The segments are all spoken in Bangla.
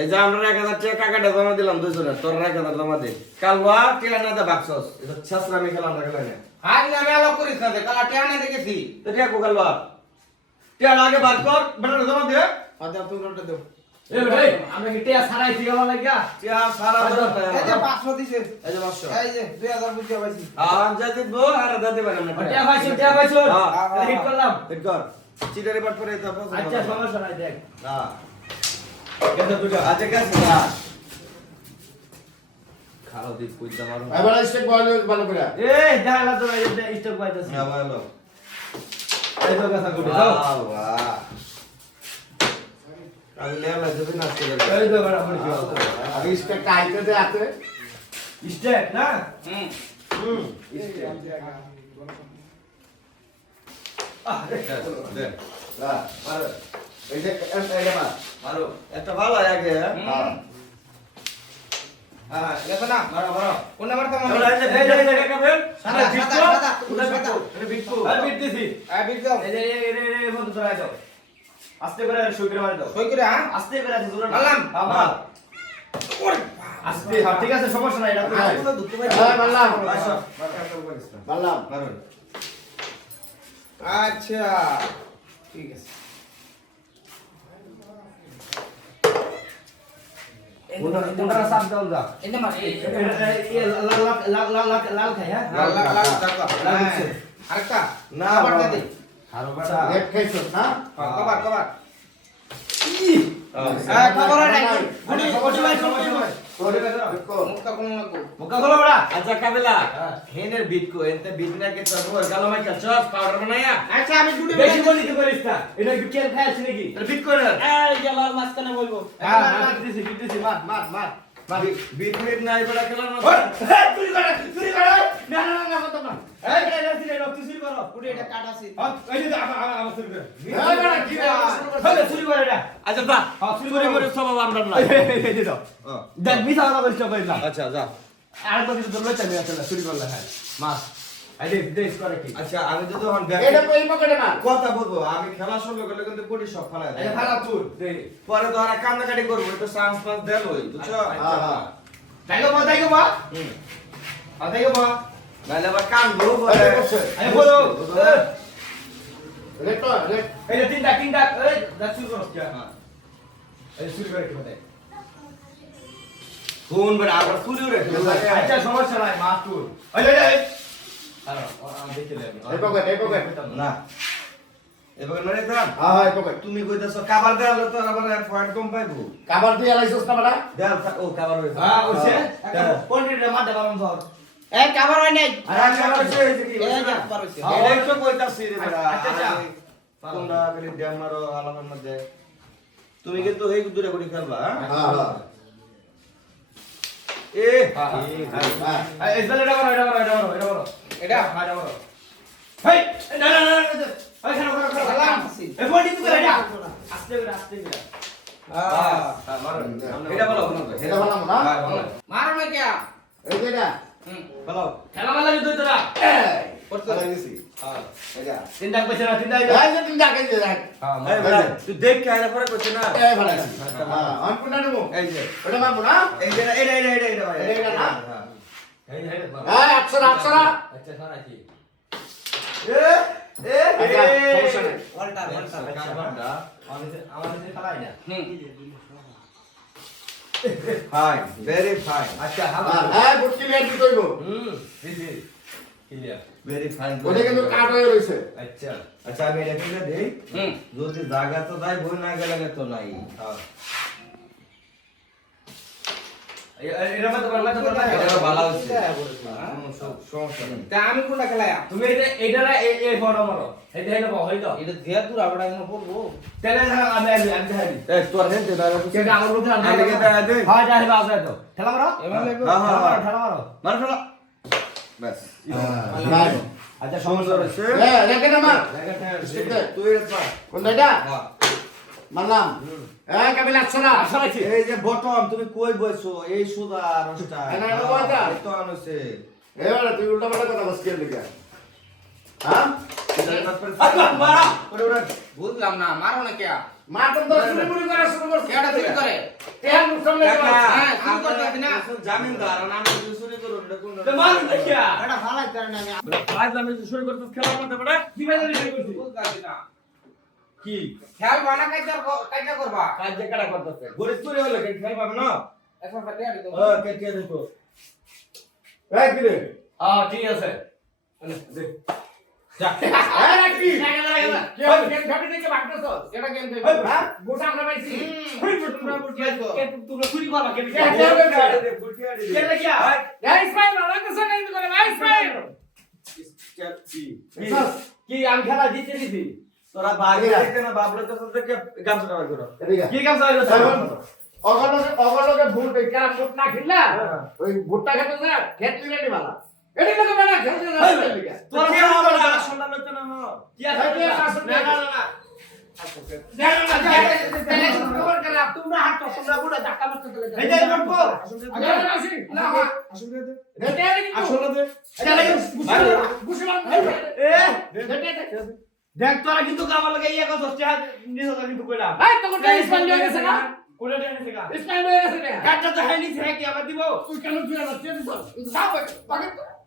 এই যে আমরা এক হাজার টাকা কাকাটা জমা দিলাম দুজনের তোর এক হাজার জমা দে। কালবা টিয়া না দে বাক্সস এটা ছাসরামি খেলা আমরা খেলা না। আজ না আমি আলাপ করিস না কালা টেনে দেখেছি। তো টিয়া কো কালবা টিয়া আগে বাদ কর বেটা জমা দে। আচ্ছা তুমি ওটা দাও। এ ভাই আমরা কি টিয়া ছাড়াই দিয়ে লাগা টিয়া সারা এই যে 500 দিছে। এই যে বাক্স এই যে 2000 বুঝতে পাইছি। আম যা দিব আর দা দিবা না টিয়া পাইছো টিয়া পাইছো। হ্যাঁ। হিট করলাম। হিট কর। চিটারে বাট পরে তো আচ্ছা সমস্যা নাই দেখ। হ্যাঁ। এটা দুটো আচ্ছা কাছে যা। খাও দি কইতা মারো এবার স্টেক বল ভালো করে। এ দেখা তো স্টক পাইতাছি। হ্যাঁ ভালো এই তো কথা কইছো বাহ বাহ। আমি লেলা যদি না করে। এই তো বড় বড় আর স্টেক টাইতে দে আছে স্টেক না? হুম। হুম। আহ রে দে হ্যাঁ মারো এটা মার মারো একটা ভালো আগে হ্যাঁ হ্যাঁ লেখো না মারো মারো কোন নাম্বার তোমার এই যে এই যে এই যে কাবেল সাদা, সাদা, সাদা, কোনটা সাদা। বিট্টু এটা বিট্টু আর বিট দাও এই যে এই রে রে মত ধরাই দাও আস্তে করে শুই করে মারি দাও সই করে হ্যাঁ আস্তে করে আছে জোরে মারলাম? মার আস্তে হ্যাঁ ঠিক আছে সমস্যা নাই এটা হ্যাঁ। তো হ্যাঁ, মারলাম। আচ্ছা মারো করিস না মারলাম মারো আচ্ছা ঠিক আছে কোনটা কোনটা সাপ দাও যা এই যে মার এই এ লাল লাল লাল লাল লাল খাই হ্যাঁ লাল লাল লাল টাকা লাল হ্যাঁ দিচ্ছে। আরেকটা না, কভার বাবা। দে আরও বাটা নাই আচ্ছা বলি নাই বড় খেলা না না না না কত না এই বেটা এটা দিলে রক্ত চুরি করো পুরো এটা কাট আছে এই যে আমার চুরি করে এই বেটা কি রে হলে চুরি করে এটা আচ্ছা হ্যাঁ চুরি করে করে সব আমরা না এই যে দাও দেখ মিছা কথা বলছ কই না আচ্ছা। যা আর তো কিছু ধরবে চাই আসলে চুরি করলে হ্যাঁ মাস কথা বলব আমি খেলা শুরু নাহলে আবার কানবো পরে এই আরে বলো লেট কর এই তিনটা তিনটা এই দেখ করছ কি এই চুরি করে কি বলে ফোন বেড়া আবার চুরি রেখে আচ্ছা সমস্যা নাই মা চুর এই এই এই আরে দেখে নেব এই পকেট এই পকেট না এবার নরে দাম হ্যাঁ হ্যাঁ পকেট তুমি কইতাছো কাবার দেওয়ালে তো আবার পয়েন্ট কম পাইবো কাবার দিয়ে আলাইছস না বেটা দেওয়াল ও কাবার হইছে হ্যাঁ ওছে হ্যাঁ। কোন রে মা দেবাম ধর এই কভার হয় নাই? আরে কাবার হইছে হইছে কি? এই যে হইছে না? কভার হইছে। এটাই তো কইতাছি রে বেড়া আচ্ছা, আচ্ছা। তোমরা খালি ড্যাম মারো আলামের মধ্যে। তুমি কিন্তু এই দূরে করে খেলবা হ্যাঁ? হ্যাঁ হ্যাঁ এ হ্যাঁ, হ্যাঁ। হ্যাঁ এই এটা করো এটা করো এটা করো এটা করো এটা? হ্যাঁ এটা করো হেই না না না না এই খারাপ খারাপ খারাপ সালাম আছি বডি তুই করে এটা আস্তে করে আস্তে করে হ্যাঁ হ্যাঁ, মারো। এটা বলো বলো এটা বানাবো না মারো না কে এই বলো খেলা মালা যদি তোরা আমাদের খেলাই না। ফাইন ভেরি ফাইন আচ্ছা হ্যাঁ হ্যাঁ বুটকি ক্লিয়ার কি কইবো হুম দিদি ক্লিয়ার ভেরি ফাইন ওটা কিন্তু কাট হয়ে রইছে আচ্ছা। আচ্ছা আমি এটা কিনে দেই। হুম। যদি জায়গা তো দাই বই না গেলে তো নাই। হ্যাঁ এটা মত বললা তো বললা এটা তো ভালো হচ্ছে হ্যাঁ। কোনো সম- সমস্যা নেই তা আমি কোনটা খেলায়া? তুমি এটা এটা এই দেখে নেব এটা দিয়া দূর আবার আমি বলব তেলে আমি আমি আমি দেখাই এই তোর হেন সেটা আমার লোকে আমি দেখা হ্যাঁ যাই বাস তো ঠেলা মারো হ্যাঁ, হ্যাঁ। ঠেলা মারো মার আচ্ছা সমস্যা মার স্টিক তুই এটা কোনটা এটা? হ্যাঁ। মারলাম এই কাবিল না রাখছি এই যে বটম তুমি কই বইছো? এই সুদা রসটা। না, এটা ওইটা। এই তো আনছে। এবারে তুই উল্টা পাল্টা কথা বলছিস লিখা হ্যাঁ মারা। বুঝলাম না। মারো না কে মার তো চুরি মুড়ি করা শুরু করছিস কেডা চুরি করে। কাকা, হ্যাঁ, শুরু করতে না। জামিনদার আর আমি চুরি করুন, এটা কোন- তো মারুন দেখিয়া এটা ভালো করে না আমি আজ আমি চুরি করতে খেলার মধ্যে পড়ে, কি ভাই জানি শুরু করছি বুঝতে পারছি না। কি? খেয়াল বানা কাইটা কাইটা করবা কাজ কারা করতেছে? গরিব চুরি হলে কি খেল পাবে না? এখন ফাটে আড়ি দেবো ও, কে কে দেখো? এই কিরে হ্যাঁ ঠিক আছে যা। এই কি কি হবে কেন ভাবি এটা কেন দেব হ্যাঁ গোটা আমরা পাইছি হই তোমরা বুঝি আছো কে তোমরা চুরি করবা কে কে বুটিয়াড়ি দে, বুটিয়াড়ি দে। কে এই ইসমাইল লাগতেছ না ইনি করে ভাই কি? কি আমি খেলা জিতে দিছি তোরা বাড়ি দেখে না বাবলে তো থেকে গামছাটা বার করো। কি কাম চাইলো এখন অগলকে অগলকে ভুল এই কেরা ভোট না খেললা হ্যাঁ। ওই ভোটটা খেতে যা খেত নিলে নি বালা এটি লোকে বেলা খেলতে না এদিকে কি হবে না? আসনটা লইতে না কি আছে না না না তোমরা হাত তোমরা গুড়া ধাক্কা মারতে চলে এই যে ভোট কর আসনটা দে। হেটে আসনটা দে। দেখ তোরা কিন্তু আমার লগে ইয়া কথা হচ্ছে নিজ কিন্তু কইলাম কোনে টেনে গা। কাটটা তো হাইনি ছে কি আবার দিব?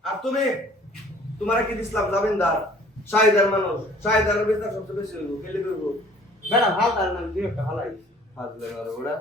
আর তুমি তোমার কি দিছিলাম জামিনদার? শাহিদার মানুষ। শাহিদার বিচার সবচেয়ে বেশি হইব খেলে করব বেড়া ভালো তার নাম দিও একটা হাজলে মারো ওরা